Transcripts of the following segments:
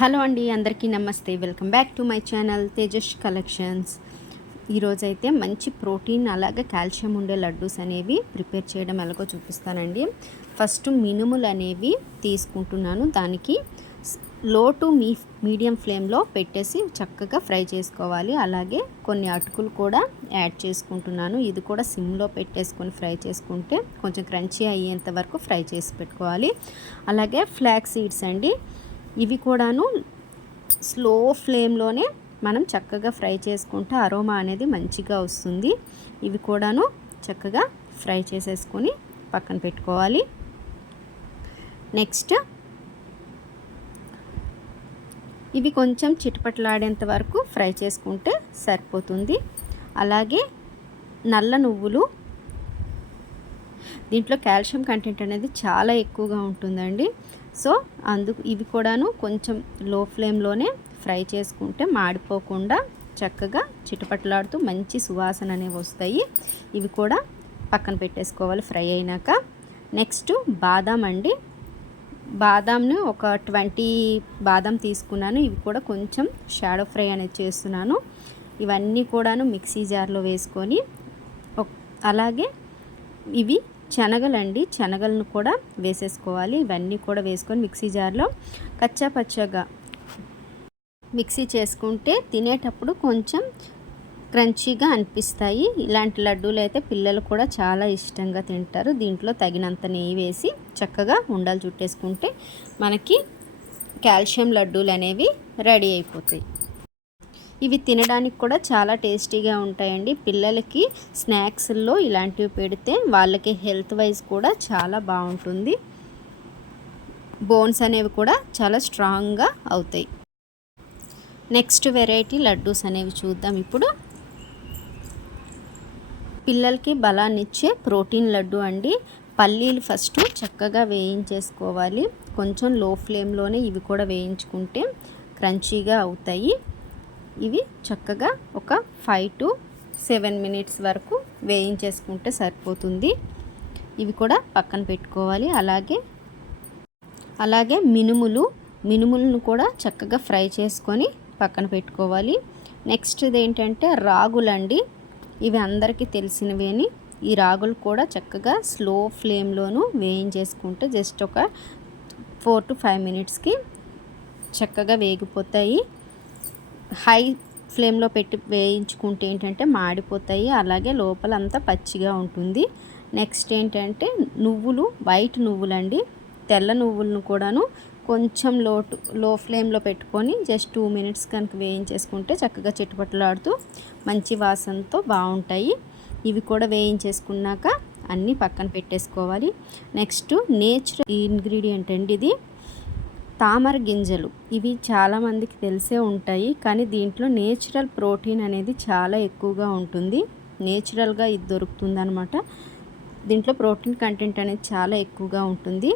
Hello అండి అందరికీ నమస్తే. Welcome back to my channel Tejas collections ఈరోజైతే మంచి ప్రోటీన్ అలాగే కాల్షియం ఉండే లడ్డూస్ అనేవి ప్రిపేర్ చేయడం ఎలాగో చూపిస్తానండి. ఫస్ట్ మినుములు అనేవి తీసుకుంటున్నాను. దానికి లో టు మీ మీడియం ఫ్లేమ్లో పెట్టేసి చక్కగా ఫ్రై చేసుకోవాలి. అలాగే కొన్ని అటుకులు కూడా యాడ్ చేసుకుంటున్నాను. ఇది కూడా సిమ్లో పెట్టేసుకొని ఫ్రై చేసుకుంటే కొంచెం క్రంచీ అయ్యేంత వరకు ఫ్రై చేసి పెట్టుకోవాలి. అలాగే ఫ్లాక్ సీడ్స్ అండి. ఇవి కూడాను స్లో ఫ్లేమ్లోనే మనం చక్కగా ఫ్రై చేసుకుంటే అరోమా అనేది మంచిగా వస్తుంది. ఇవి కూడాను చక్కగా ఫ్రై చేసేసుకొని పక్కన పెట్టుకోవాలి. నెక్స్ట్ ఇవి కొంచెం చిటపట్లాడేంత వరకు ఫ్రై చేసుకుంటే సరిపోతుంది. అలాగే నల్ల నువ్వులు దీంట్లో కాల్షియం కంటెంట్ అనేది చాలా ఎక్కువగా ఉంటుందండి. సో అందుకు ఇవి కూడాను కొంచెం లో ఫ్లేమ్లోనే ఫ్రై చేసుకుంటే మాడిపోకుండా చక్కగా చిటపట్లాడుతూ మంచి సువాసన అనేవి వస్తాయి. ఇవి కూడా పక్కన పెట్టేసుకోవాలి ఫ్రై అయినాక. నెక్స్ట్ బాదాం అండి. బాదాంని ఒక ట్వంటీ బాదాం తీసుకున్నాను. ఇవి కూడా కొంచెం షాడో ఫ్రై అనేది చేస్తున్నాను. ఇవన్నీ కూడాను మిక్సీ జార్లో వేసుకొని అలాగే ఇవి శనగలండి. శనగలను కూడా వేసేసుకోవాలి. ఇవన్నీ కూడా వేసుకొని మిక్సీ జార్లో కచ్చా పచ్చగా మిక్సీ చేసుకుంటే తినేటప్పుడు కొంచెం క్రంచీగా అనిపిస్తాయి. ఇలాంటి లడ్డూలు అయితే పిల్లలు కూడా చాలా ఇష్టంగా తింటారు. దీంట్లో తగినంత నెయ్యి వేసి చక్కగా ఉండలు చుట్టేసుకుంటే మనకి కాల్షియం లడ్డూలు అనేవి రెడీ అయిపోతాయి. ఇవి తినడానికి కూడా చాలా టేస్టీగా ఉంటాయండి. పిల్లలకి స్నాక్స్లో ఇలాంటివి పెడితే వాళ్ళకి హెల్త్ వైజ్ కూడా చాలా బాగుంటుంది. బోన్స్ అనేవి కూడా చాలా స్ట్రాంగ్గా అవుతాయి. నెక్స్ట్ వెరైటీ లడ్డూస్ అనేవి చూద్దాం ఇప్పుడు. పిల్లలకి బలాన్ని ఇచ్చే ప్రోటీన్ లడ్డు అండి. పల్లీలు ఫస్ట్ చక్కగా వేయించేసుకోవాలి. కొంచెం లో ఫ్లేమ్లోనే ఇవి కూడా వేయించుకుంటే క్రంచీగా అవుతాయి. ఇవి చక్కగా ఒక ఫైవ్ టు సెవెన్ మినిట్స్ వరకు వేయించేసుకుంటే సరిపోతుంది. ఇవి కూడా పక్కన పెట్టుకోవాలి. అలాగే అలాగే మినుములు మినుములను కూడా చక్కగా ఫ్రై చేసుకొని పక్కన పెట్టుకోవాలి. నెక్స్ట్ ఏంటంటే రాగులండి. ఇవి అందరికీ తెలిసినవేని ఈ రాగులు కూడా చక్కగా స్లో ఫ్లేమ్లోను వేయించేసుకుంటే జస్ట్ ఒక ఫోర్ టు ఫైవ్ మినిట్స్కి చక్కగా వేగిపోతాయి. హై ఫ్లేమ్లో పెట్టి వేయించుకుంటే ఏంటంటే మాడిపోతాయి. అలాగే లోపల అంతా పచ్చిగా ఉంటుంది. నెక్స్ట్ ఏంటంటే నువ్వులు వైట్ నువ్వులండి. తెల్ల నువ్వులను కూడాను కొంచెం లోటు లో ఫ్లేమ్లో పెట్టుకొని జస్ట్ టూ మినిట్స్ కనుక వేయించేసుకుంటే చక్కగా చిట్టుపట్లాడుతూ మంచి వాసనతో బాగుంటాయి. ఇవి కూడా వేయించేసుకున్నాక అన్నీ పక్కన పెట్టేసుకోవాలి. నెక్స్ట్ నేచురల్ ఇంగ్రీడియంట్ అండి ఇది. తామర గింజలు. ఇవి చాలామందికి తెలిసే ఉంటాయి. కానీ దీంట్లో నేచురల్ ప్రోటీన్ అనేది చాలా ఎక్కువగా ఉంటుంది. నేచురల్గా ఇది దొరుకుతుంది అనమాట దీంట్లో ప్రోటీన్ కంటెంట్ అనేది చాలా ఎక్కువగా ఉంటుంది.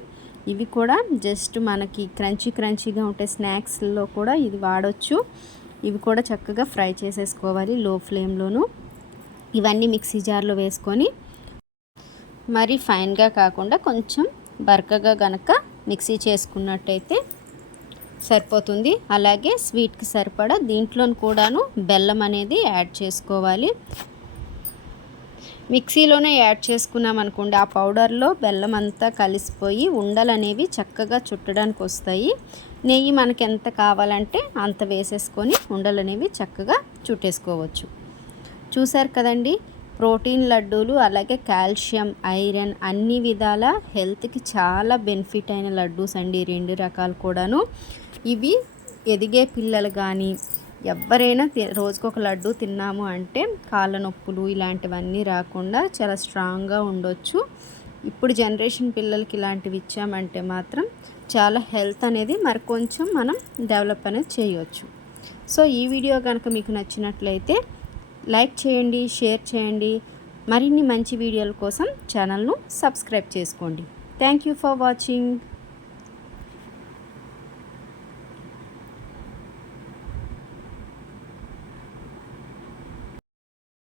ఇవి కూడా జస్ట్ మనకి క్రంచీ క్రంచీగా ఉంటే స్నాక్స్లో కూడా ఇది వాడవచ్చు ఇవి కూడా చక్కగా ఫ్రై చేసేసుకోవాలి లో ఫ్లేమ్లోను. ఇవన్నీ మిక్సీ జార్లో వేసుకొని మరి ఫైన్గా కాకుండా కొంచెం బరకగా గనక మిక్సీ చేసుకున్నట్టయితే సరిపోతుంది. అలాగే స్వీట్కి సరిపడా దీంట్లో కూడాను బెల్లం అనేది యాడ్ చేసుకోవాలి. మిక్సీలోనే యాడ్ చేసుకున్నాం అనుకోండి ఆ పౌడర్లో బెల్లం అంతా కలిసిపోయి ఉండలు అనేవి చక్కగా చుట్టడానికి వస్తాయి. నెయ్యి మనకి ఎంత కావాలంటే అంత వేసేసుకొని ఉండలు అనేవి చక్కగా చుట్టేసుకోవచ్చు. చూసారు కదండి? ప్రోటీన్ లడ్డూలు అలాగే కాల్షియం ఐరన్ అన్ని విధాల హెల్త్కి చాలా బెనిఫిట్ అయిన లడ్డూస్ అండి రెండు రకాలు కూడాను. ఇవి ఎదిగే పిల్లలు కానీ ఎవరైనా రోజుకొక ఒక లడ్డు తిన్నాము అంటే కాళ్ళ నొప్పులు ఇలాంటివన్నీ రాకుండా చాలా స్ట్రాంగ్గా ఉండొచ్చు. ఇప్పుడు జనరేషన్ పిల్లలకి ఇలాంటివి ఇచ్చామంటే మాత్రం చాలా హెల్త్ అనేది మరి కొంచెం మనం డెవలప్ అనేది చేయవచ్చు సో ఈ వీడియో కనుక మీకు నచ్చినట్లయితే లైక్ చేయండి షేర్ చేయండి. మరిన్ని మంచి వీడియోల కోసం ఛానల్ను సబ్స్క్రైబ్ చేసుకోండి. Thank you for watching.